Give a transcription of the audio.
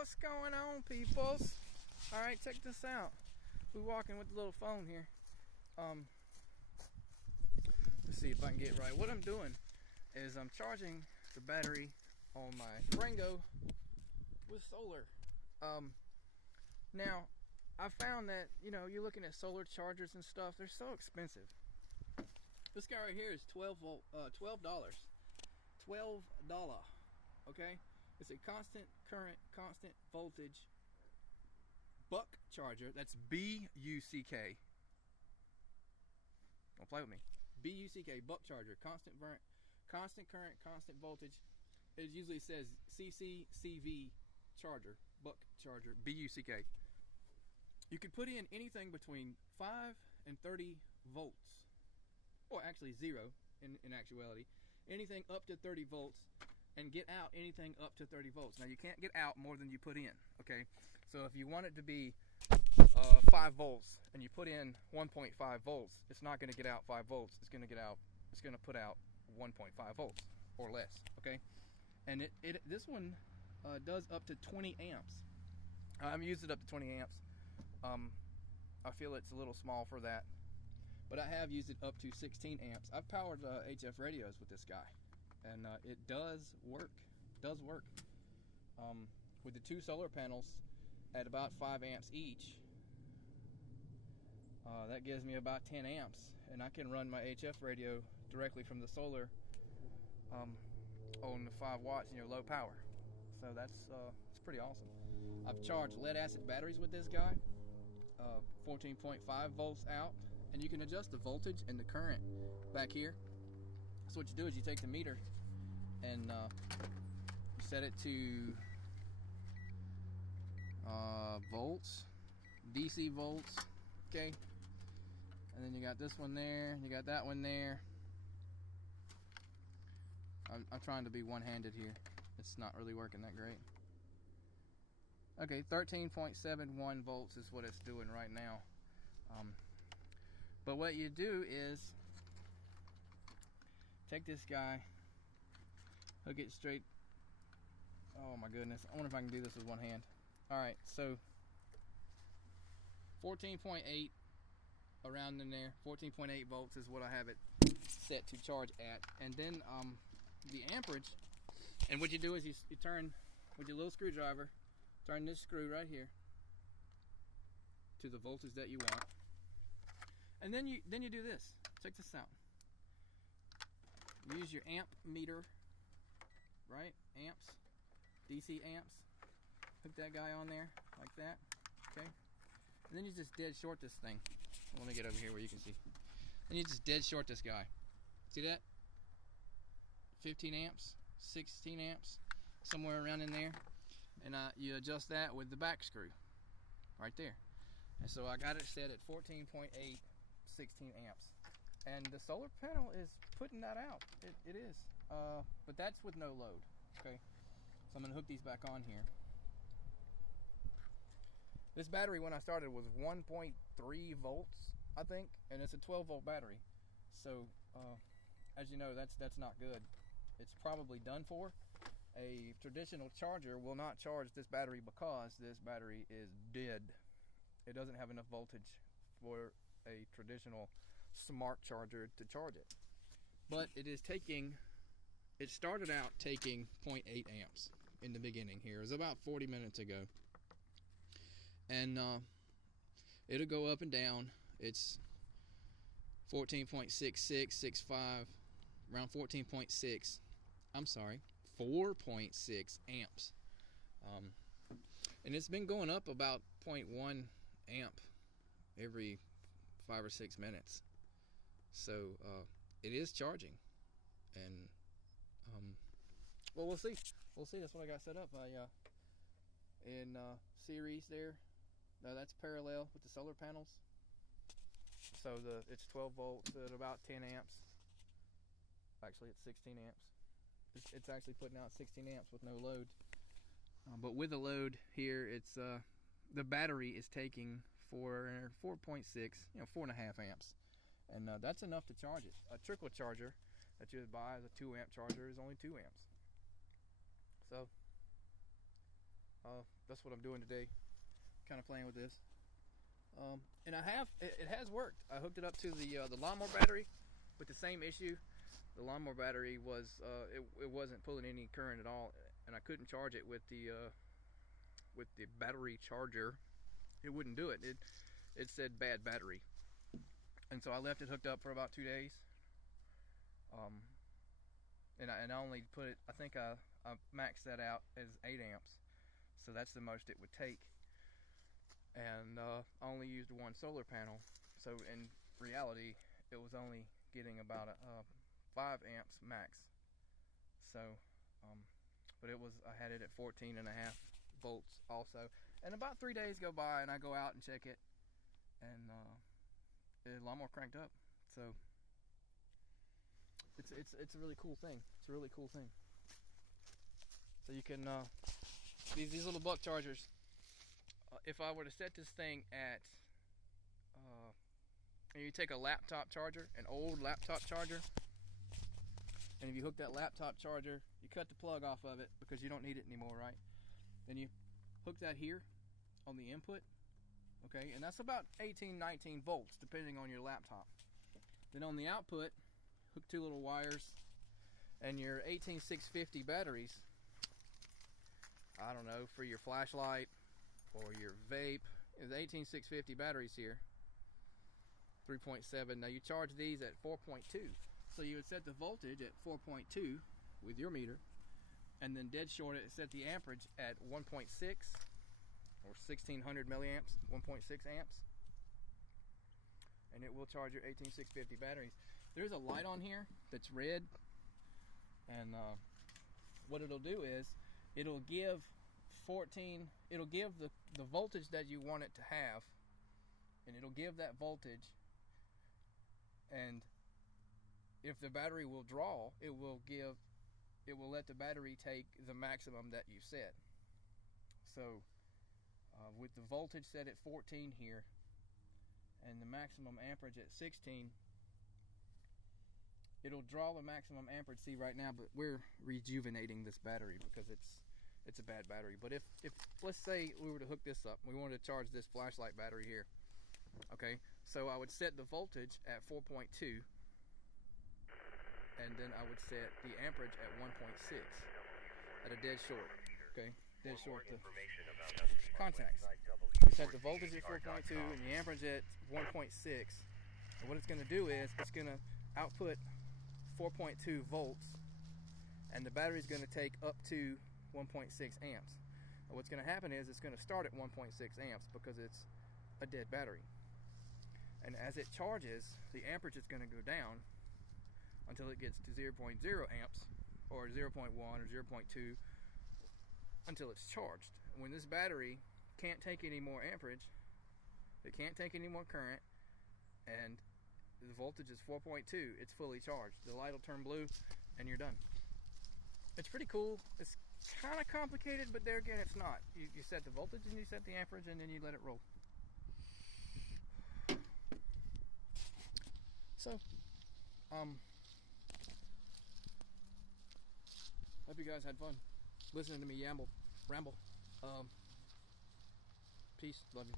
What's going on, peoples? Alright, check this out. We're walking with the little phone here. Let's see if I can get it right. What I'm doing is I'm charging the battery on my Durango with solar. Now, I found that, you're looking at solar chargers and stuff, they're so expensive. This guy right here is $12. $12. Okay? It's a constant current, constant voltage buck charger. That's B-U-C-K. Don't play with me. B-U-C-K, buck charger. Constant current, constant voltage. It usually says CCCV charger, buck charger, B-U-C-K. You could put in anything between 5 and 30 volts. Or actually 0 in actuality. Anything up to 30 volts. And get out anything up to 30 volts. Now you can't get out more than you put in, okay? So if you want it to be 5 volts and you put in 1.5 volts, it's not going to get out 5 volts. It's going to put out 1.5 volts or less, okay? And this one does up to 20 amps. I've used it up to 20 amps. I feel it's a little small for that, but I have used it up to 16 amps. I've powered HF radios with this guy. And it does work. With the 2 solar panels at about 5 amps each, that gives me about 10 amps, and I can run my HF radio directly from the solar on the 5 watts, low power. So that's it's pretty awesome. I've charged lead acid batteries with this guy, 14.5 volts out, and you can adjust the voltage and the current back here. So what you do is you take the meter and you set it to volts, DC volts, okay? And then you got this one there, you got that one there. I'm trying to be one-handed here. It's not really working that great. Okay, 13.71 volts is what it's doing right now. But what you do is take this guy, hook it straight. Oh my goodness, I wonder if I can do this with one hand. Alright, so 14.8 around in there, 14.8 volts is what I have it set to charge at. And then the amperage, and what you do is you turn with your little screwdriver, turn this screw right here to the voltage that you want. And then you do this. Check this out. Use your amp meter, right? Amps, DC amps. Hook that guy on there like that, okay? And then you just dead short this thing. Let me get over here where you can see. And you just dead short this guy. See that? 15 amps, 16 amps, somewhere around in there. And you adjust that with the back screw, right there. And so I got it set at 14.8, 16 amps. And the solar panel is putting that out. It is. But that's with no load. Okay. So I'm going to hook these back on here. This battery, when I started, was 1.3 volts, I think. And it's a 12-volt battery. So, as you know, that's not good. It's probably done for. A traditional charger will not charge this battery because this battery is dead. It doesn't have enough voltage for a traditional smart charger to charge it. But it started out taking 0.8 amps in the beginning here. It was about 40 minutes ago. And it'll go up and down. It's 14.6665, around 14.6. I'm sorry, 4.6 amps. And it's been going up about 0.1 amp every 5 or 6 minutes. So it is charging, and well, we'll see. That's what I got set up. In series there. Now that's parallel with the solar panels. So it's 12 volts at about 10 amps. Actually, it's 16 amps. It's actually putting out 16 amps with no load. But with a load here, it's the battery is taking 4.6, 4.5 amps. And that's enough to charge it. A trickle charger that you would buy as a 2 amp charger is only 2 amps. So that's what I'm doing today, kind of playing with this. And it has worked. I hooked it up to the lawnmower battery with the same issue. The lawnmower battery was it wasn't pulling any current at all, and I couldn't charge it with the battery charger. It wouldn't do it. It said bad battery, and so I left it hooked up for about 2 days. And I only put it. I think I maxed that out as 8 amps, so that's the most it would take. And I only used one solar panel, so in reality it was only getting about 5 amps max. So but I had it at 14.5 volts also, and about 3 days go by and I go out and check it, and the lawnmower cranked up. So it's a really cool thing. It's a really cool thing. So you can these little buck chargers. If I were to set this thing at, and you take a laptop charger, an old laptop charger, and if you hook that laptop charger, you cut the plug off of it because you don't need it anymore, right? Then you hook that here on the input, okay, and that's about 18, 19 volts depending on your laptop. Then on the output, hook 2 little wires, and your 18650 batteries, I don't know, for your flashlight or your vape, the 18650 batteries here, 3.7. Now you charge these at 4.2, so you would set the voltage at 4.2 with your meter, and then dead short it, set the amperage at 1.6 or 1600 milliamps, 1.6 amps, and it will charge your 18650 batteries. There's a light on here that's red, and what it'll do is it'll give the voltage that you want it to have, and it'll give that voltage, and if the battery will draw, it will let the battery take the maximum that you set. So with the voltage set at 14 here and the maximum amperage at 16, it'll draw the maximum amperage. See right now, but we're rejuvenating this battery because it's a bad battery. But if let's say we were to hook this up, we wanted to charge this flashlight battery here, okay, so I would set the voltage at 4.2, and then I would set the amperage at 1.6 at a dead short, okay, dead short to contacts. You set the voltage at 4.2 and the amperage at 1.6, and what it's going to do is it's going to output 4.2 volts, and the battery is going to take up to 1.6 amps. And what's going to happen is it's going to start at 1.6 amps because it's a dead battery, and as it charges, the amperage is going to go down until it gets to 0.0 amps or 0.1 or 0.2 until it's charged. When this battery can't take any more amperage, it can't take any more current, and the voltage is 4.2, it's fully charged. The light will turn blue and you're done. It's pretty cool. It's kind of complicated, but there again, it's not. You set the voltage and you set the amperage, and then you let it roll. So, hope you guys had fun listening to me ramble. Peace, love you.